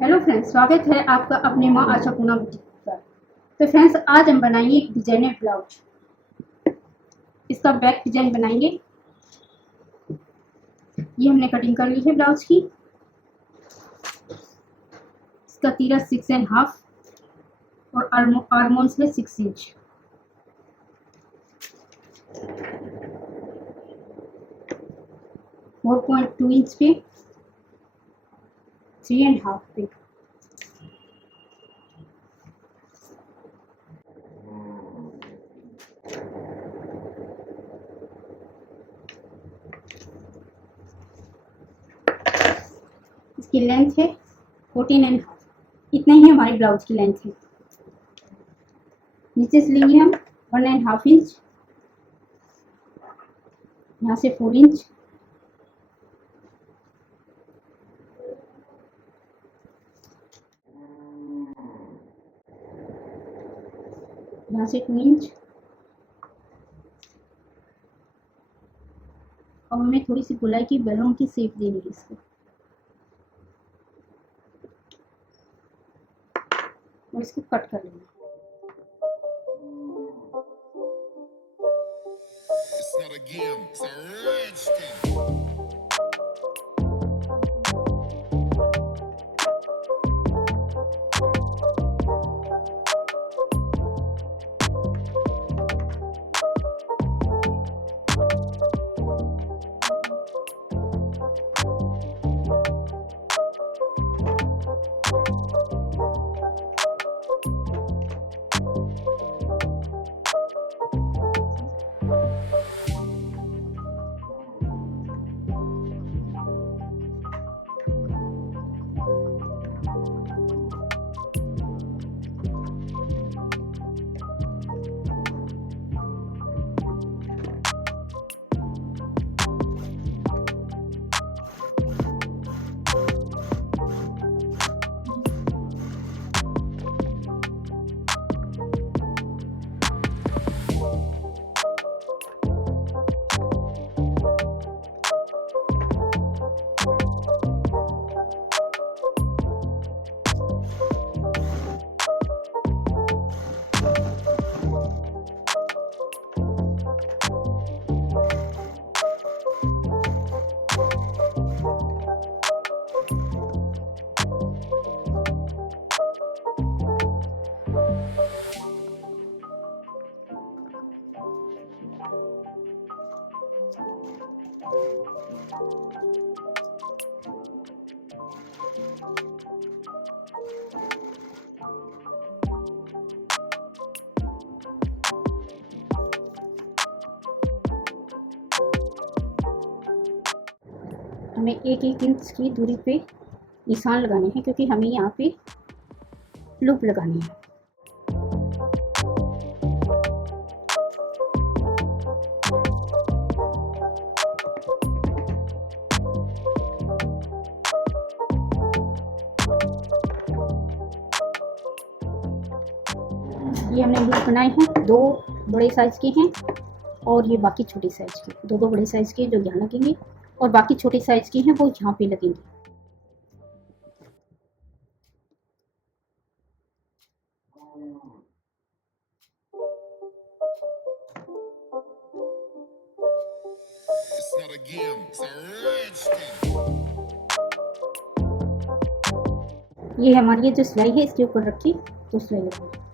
Hello friends, स्वागत है आपका अपने माँ आशा पूना बुटीक पर। तो फ्रेंड्स, आज हम बनाएंगे एक डिजाइनर ब्लाउज। इसका बैक डिजाइन बनाएंगे। ये हमने कटिंग कर ली है ब्लाउज की। इसका तीरा 6.5 और आर्मोन्स में 6 इंच। फोर 4.2 इंच पे 3.5 पे। इसकी लेंथ है 14.5। इतना ही हमारी ब्लाउज की लेंथ है। नीचे से लेंगे हम 1.5 इंच, यहाँ से 4 इंच, यहाँ से 2 इंच। अब हमें थोड़ी सी गोलाई की बैलून की शेप देनी है इसको, और इसको कट कर लेंगे। It's not a game, it's a rich thing. हमें एक इंच की दूरी पे निशान लगाने हैं, क्योंकि हमें यहाँ पे लूप लगानी है। ये हमने लूप बनाए हैं, 2 बड़े साइज के हैं और ये बाकी छोटे साइज के, दो बड़े साइज के जो यहाँ लगेंगे और बाकी छोटे साइज के हैं वो यहाँ पे लगेंगे। It's not a game, it's a rich thing. ये हमारी जो सिलाई है इसके ऊपर रखी तो सिलाई लगाएंगे।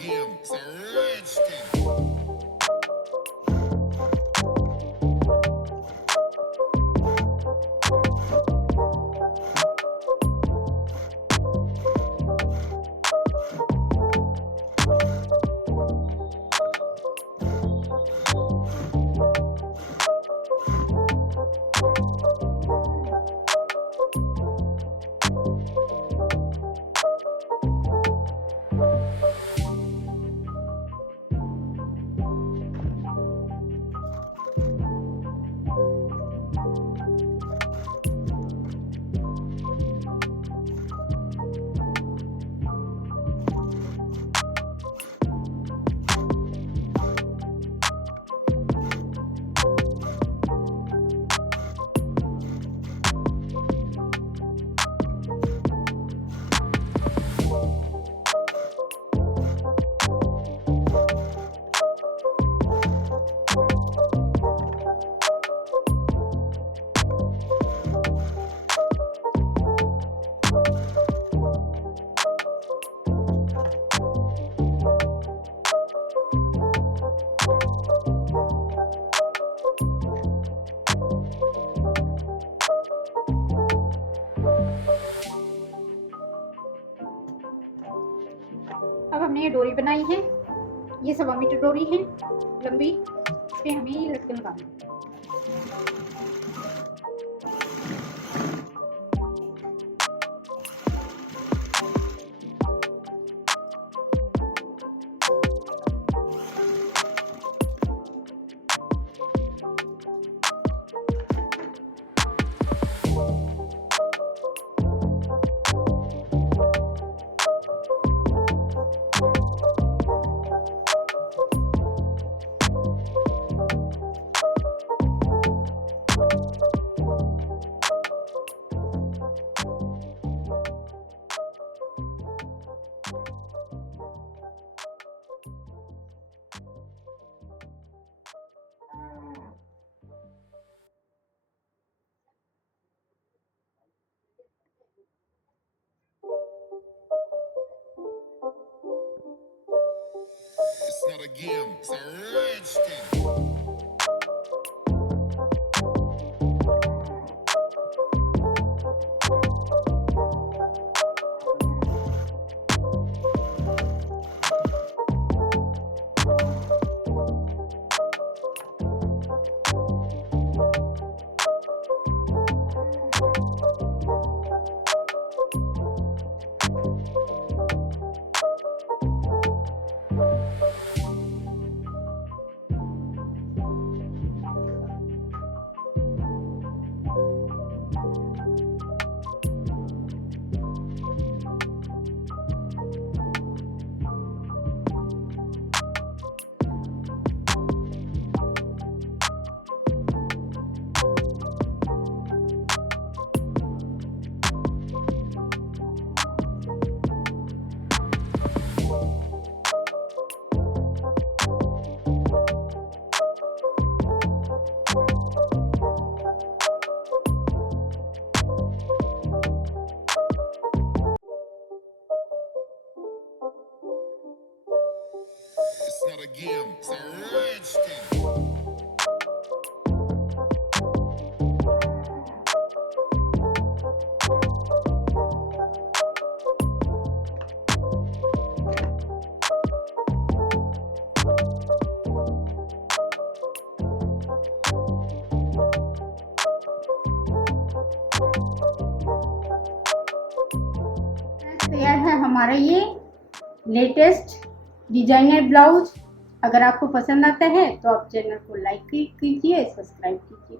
again. It's a rich thing. अब हमने ये डोरी बनाई है, ये 1.25 मीटर डोरी है लंबी, इस पे हमें ये लटकन लगाना है। It's not a game. It's a rich thing. It's not a game. It's a rich thing. तैयार है हमारा ये लेटेस्ट डिजाइनर ब्लाउज। अगर आपको पसंद आता है तो आप चैनल को लाइक कीजिए, सब्सक्राइब कीजिए।